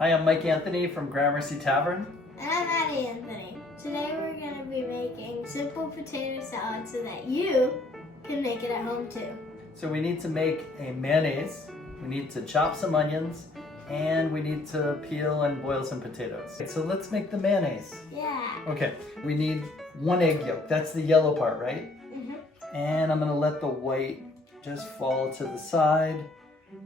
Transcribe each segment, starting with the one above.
Hi, I'm Mike Anthony from Gramercy Tavern. And I'm Addie Anthony. Today we're going to be making simple potato salad so that you can make it at home too. So we need to make a mayonnaise, we need to chop some onions, and we need to peel and boil some potatoes. So let's make the mayonnaise. Yeah. Okay, we need 1 egg yolk. That's the yellow part, right? Mm-hmm. And I'm gonna let the white just fall to the side,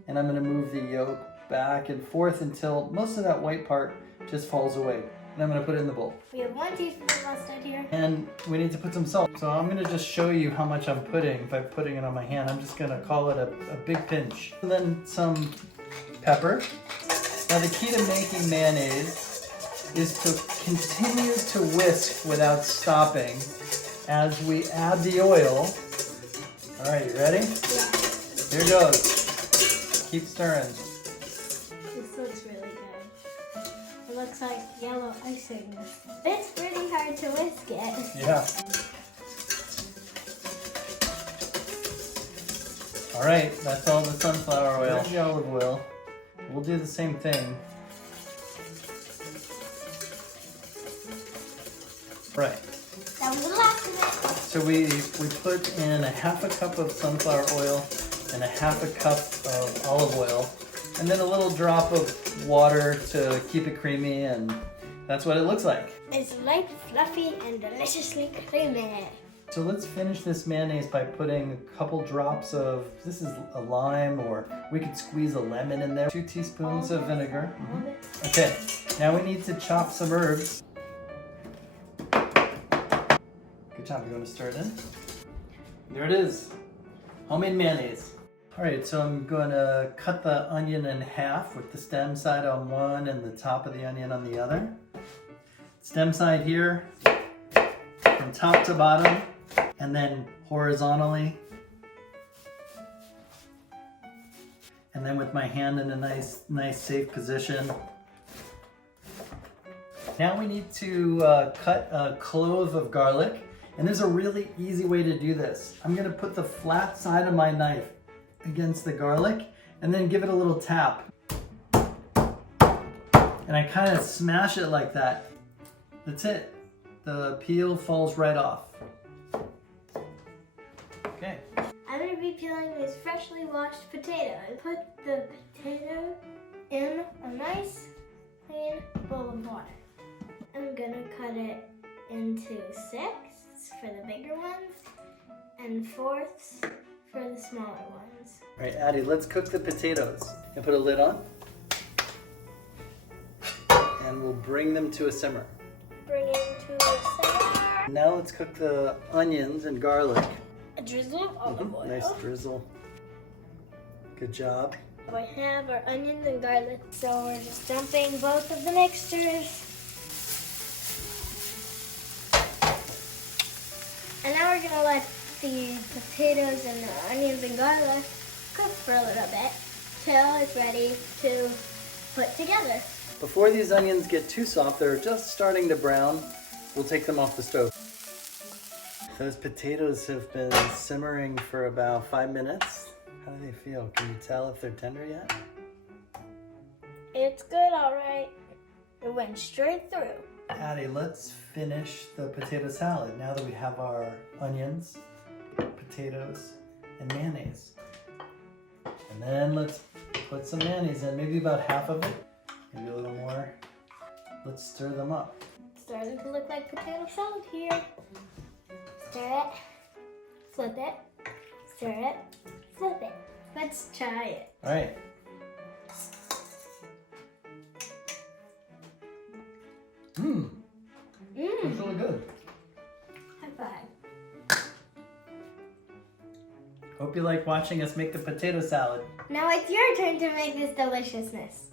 and I'm gonna move the yolk back and forth until most of that white part just falls away. And I'm gonna put it in the bowl. We have 1 teaspoon of mustard here. And we need to put some salt. So I'm gonna just show you how much I'm putting. If I'm putting it on my hand, I'm just gonna call it a big pinch. And then some pepper. Now the key to making mayonnaise is to continue to whisk without stopping as we add the oil. All right, you ready? Yeah. Here goes. Keep stirring. This looks really good. It looks like yellow icing. It's pretty hard to whisk it. Yeah. All right, that's all the sunflower oil. There's the olive oil. We'll do the same thing. Right. That was the last of it. So we put in 1/2 cup of sunflower oil and 1/2 cup of olive oil, and then a little drop of water to keep it creamy, and that's what it looks like. It's light, fluffy, and deliciously creamy. So let's finish this mayonnaise by putting a couple drops of, this is a lime, or we could squeeze a lemon in there. 2 teaspoons of vinegar. Mm-hmm. Okay, now we need to chop some herbs. Good job, you want to stir it in? There it is, homemade mayonnaise. All right, so I'm going to cut the onion in half with the stem side on one and the top of the onion on the other. Stem side here, from top to bottom, and then horizontally. And then with my hand in a nice safe position. Now we need to cut a clove of garlic. And there's a really easy way to do this. I'm gonna put the flat side of my knife against the garlic and then give it a little tap. And I kind of smash it like that. That's it. The peel falls right off. Okay. I'm going to be peeling this freshly washed potato. I put the potato in a nice clean bowl of water. I'm going to cut it into 6ths for the bigger ones and 4ths for the smaller ones. All right, Addie, let's cook the potatoes. And put a lid on. And we'll bring them to a simmer. Bring it to a simmer. Now let's cook the onions and garlic. A drizzle of olive oil. Nice drizzle. Good job. We have our onions and garlic. So we're just dumping both of the mixtures. And now we're gonna let the potatoes and the onions and garlic cook for a little bit till it's ready to put together. Before these onions get too soft, they're just starting to brown, we'll take them off the stove. Those potatoes have been simmering for about 5 minutes. How do they feel? Can you tell if they're tender yet? It's good, all right. It went straight through. Addie, let's finish the potato salad now that we have our onions, potatoes, and mayonnaise. And then let's put some mayonnaise in, maybe about half of it, maybe a little more. Let's stir them up. It's starting to look like potato salad here. Stir it, flip it, stir it, flip it. Let's try it. All right. It's really good. High five. Hope you like watching us make the potato salad. Now it's your turn to make this deliciousness.